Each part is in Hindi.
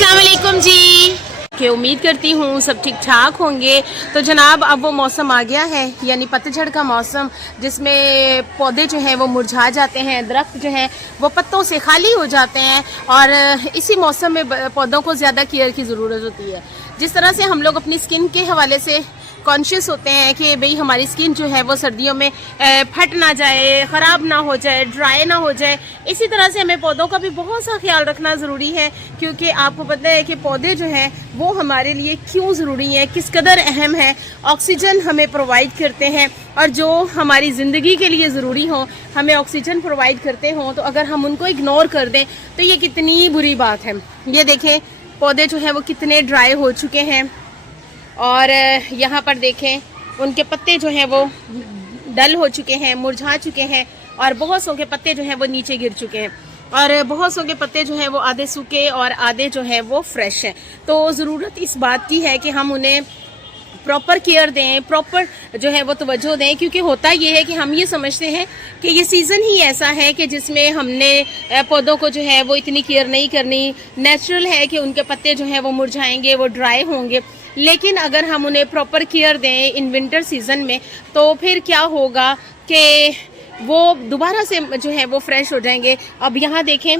अस्सलाम वालेकुम जी कि उम्मीद करती हूँ सब ठीक ठाक होंगे। तो जनाब अब वो मौसम आ गया है, यानी पतझड़ का मौसम, जिसमें पौधे जो हैं वो मुरझा जाते हैं, दरख्त जो हैं वो पत्तों से खाली हो जाते हैं और इसी मौसम में पौधों को ज़्यादा केयर की ज़रूरत होती है। जिस तरह से हम लोग अपनी स्किन के हवाले से कॉन्शियस होते हैं कि भाई हमारी स्किन जो है वो सर्दियों में फट ना जाए, ख़राब ना हो जाए, ड्राई ना हो जाए, इसी तरह से हमें पौधों का भी बहुत सा ख्याल रखना ज़रूरी है। क्योंकि आपको पता है कि पौधे जो हैं वो हमारे लिए क्यों ज़रूरी हैं, किस कदर अहम है। ऑक्सीजन हमें प्रोवाइड करते हैं और जो हमारी ज़िंदगी के लिए ज़रूरी हो, हमें ऑक्सीजन प्रोवाइड करते हों, तो अगर हम उनको इग्नोर कर दें तो ये कितनी बुरी बात है। ये देखें पौधे जो हैं वो कितने ड्राई हो चुके हैं और यहाँ पर देखें उनके पत्ते जो हैं वो डल हो चुके हैं, मुरझा चुके हैं और बहुत सौ के पत्ते जो हैं वो नीचे गिर चुके हैं और बहुत सौ के पत्ते जो हैं वो आधे सूखे और आधे जो हैं वो फ्रेश हैं। तो ज़रूरत इस बात की है कि हम उन्हें प्रॉपर केयर दें, प्रॉपर जो है वो तवज्जो दें। क्योंकि होता ये है कि हम ये समझते हैं कि ये सीज़न ही ऐसा है कि जिसमें हमने पौधों को जो है वो इतनी केयर नहीं करनी। नेचुरल है कि उनके पत्ते जो हैं वो मुरझाएंगे, वो ड्राई होंगे, लेकिन अगर हम उन्हें प्रॉपर केयर दें इन विंटर सीज़न में तो फिर क्या होगा कि वो दोबारा से जो है वो फ्रेश हो जाएंगे। अब यहाँ देखें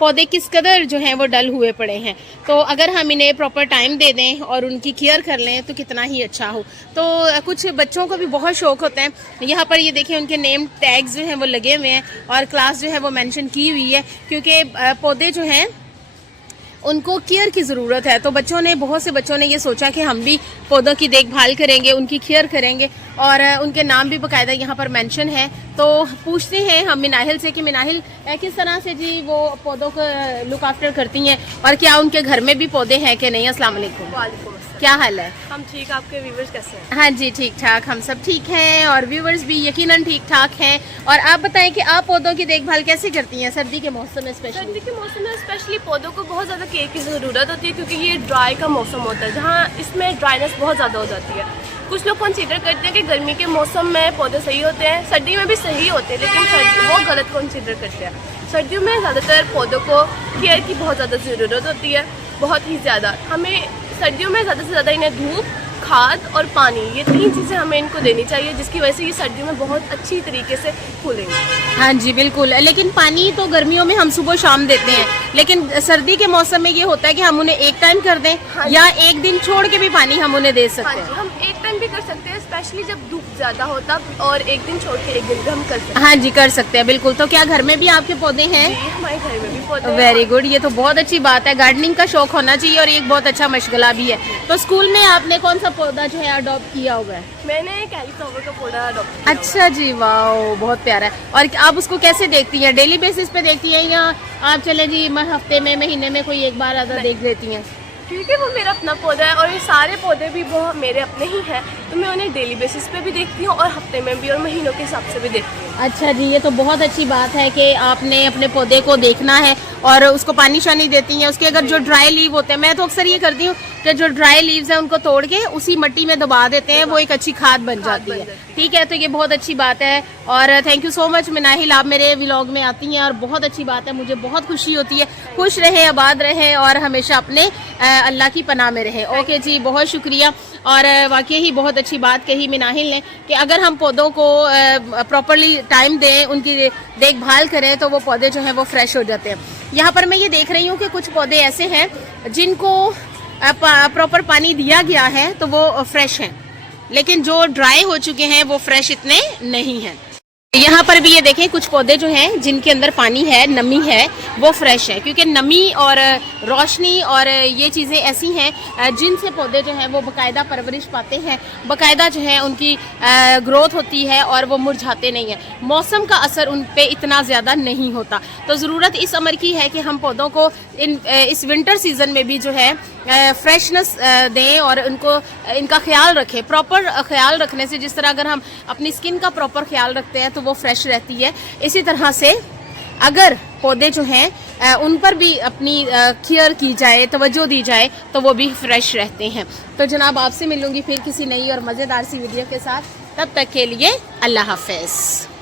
पौधे किस कदर जो हैं वो डल हुए पड़े हैं, तो अगर हम इन्हें प्रॉपर टाइम दे दें और उनकी केयर कर लें तो कितना ही अच्छा हो। तो कुछ बच्चों को भी बहुत शौक़ होता है। यहाँ पर ये देखें उनके नेम टैग्स जो हैं वो लगे हुए हैं और क्लास जो है वो मेंशन की हुई है, क्योंकि पौधे जो हैं उनको केयर की ज़रूरत है। तो बहुत से बच्चों ने ये सोचा कि हम भी पौधों की देखभाल करेंगे, उनकी केयर करेंगे और उनके नाम भी बाकायदा यहाँ पर मेंशन है। तो पूछते हैं हम मिनाहिल से कि मिनाहिल किस तरह से जी वो पौधों को लुक आफ्टर करती हैं और क्या उनके घर में भी पौधे हैं कि नहीं। अस्सलाम वालेकुम। वालेकुम। क्या हाल है? हम ठीक, आपके व्यूवर्स कैसे हैं? हाँ जी ठीक ठाक, हम सब ठीक हैं और व्यूवर्स भी यकीनन ठीक ठाक हैं। और आप बताएं कि आप पौधों की देखभाल कैसे करती हैं सर्दी के मौसम में? सर्दी के मौसम में स्पेशली पौधों को बहुत ज़्यादा केयर की ज़रूरत होती है, क्योंकि ये ड्राई का मौसम होता है जहाँ इसमें ड्राइनेस बहुत ज़्यादा हो जाती है। कुछ लोग कंसीडर करते हैं कि गर्मी के मौसम में पौधे सही होते हैं, सर्दी में भी सही होते हैं, लेकिन वो गलत कंसीडर करते हैं। सर्दियों में ज़्यादातर पौधों को केयर की बहुत ज़्यादा ज़रूरत होती है, बहुत ही ज़्यादा। हमें सर्दियों में ज़्यादा से ज़्यादा इन्हें धूप, खाद और पानी, ये 3 चीज़ें हमें इनको देनी चाहिए, जिसकी वजह से ये सर्दियों में बहुत अच्छी तरीके से फूलेंगे। हाँ जी बिल्कुल, लेकिन पानी तो गर्मियों में हम सुबह शाम देते हैं, लेकिन सर्दी के मौसम में ये होता है कि हम उन्हें एक टाइम कर दें। हाँ, या एक दिन छोड़ के भी पानी हम उन्हें दे सकते हैं। हाँ, हम एक टाइम भी कर सकते हैं, स्पेशली जब धूप ज़्यादा होता, और एक दिन छोड़ के एक दिन भी हम कर सकते हैं। हाँ जी कर सकते हैं बिल्कुल। तो क्या घर में भी आपके पौधे हैं? जी हमारे घर में भी पौधे हैं। वेरी गुड, ये तो बहुत अच्छी बात है। गार्डनिंग का शौक होना चाहिए और एक बहुत अच्छा मशगला भी है। तो स्कूल में आपने कौन सा पौधा जो है अडॉप्ट किया हुआ है? मैंने कैलीफ्लावर का पौधा अडॉप्ट किया। अच्छा जी, वाह बहुत प्यारा है। और आप उसको कैसे देखती हैं? डेली बेसिस पे देखती हैं या आप चले जी हफ्ते में, महीने में कोई एक बार आधा देख लेती हैं? क्योंकि वो मेरा अपना पौधा है और ये सारे पौधे भी वो मेरे अपने ही हैं, तो मैं उन्हें डेली बेसिस पे भी देखती हूँ और हफ्ते में भी और महीनों के हिसाब से भी देखती हूँ। अच्छा जी, ये तो बहुत अच्छी बात है कि आपने अपने पौधे को देखना है और उसको पानी शानी देती हैं। उसके अगर जो ड्राई लीव होते हैं, मैं तो अक्सर ये करती हूँ कि जो ड्राई लीव्स हैं उनको तोड़ के उसी मिट्टी में दबा देते हैं, वो एक अच्छी खाद बन जाती है। ठीक है, तो ये बहुत अच्छी बात है और thank you so much Minahil, आप मेरे व्लॉग में आती हैं और बहुत अच्छी बात है, मुझे बहुत खुशी होती है। खुश रहे, आबाद रहे और हमेशा अपने अल्लाह की पनाह में रहे। ओके जी, बहुत शुक्रिया। और वाकई ही बहुत अच्छी बात कही मिनाहिल ने कि अगर हम पौधों को प्रॉपरली टाइम दें, उनकी देखभाल करें, तो वो पौधे जो हैं वो फ्रेश हो जाते हैं। यहाँ पर मैं ये देख रही हूँ कि कुछ पौधे ऐसे हैं जिनको प्रॉपर पानी दिया गया है तो वो फ्रेश हैं, लेकिन जो ड्राई हो चुके हैं वो फ्रेश इतने नहीं हैं। यहाँ पर भी ये देखें कुछ पौधे जो हैं जिनके अंदर पानी है, नमी है, वो फ्रेश है। क्योंकि नमी और रोशनी और ये चीज़ें ऐसी हैं जिनसे पौधे जो हैं वो बाकायदा परवरिश पाते हैं, बाकायदा जो है उनकी ग्रोथ होती है और वो मुरझाते नहीं हैं। मौसम का असर उन पे इतना ज़्यादा नहीं होता। तो ज़रूरत इस अमर की है कि हम पौधों को इस विंटर सीज़न में भी जो है फ्रेशनेस दें और इनका ख्याल रखें। प्रॉपर ख्याल रखने से, जिस तरह अगर हम अपनी स्किन का प्रॉपर ख्याल रखते हैं तो वो फ्रेश रहती है, इसी तरह से अगर पौधे जो हैं उन पर भी अपनी केयर की जाए, तवज्जो दी जाए, तो वो भी फ्रेश रहते हैं। तो जनाब आपसे मिलूंगी फिर किसी नई और मज़ेदार सी वीडियो के साथ। तब तक के लिए अल्लाह हाफ़िज़।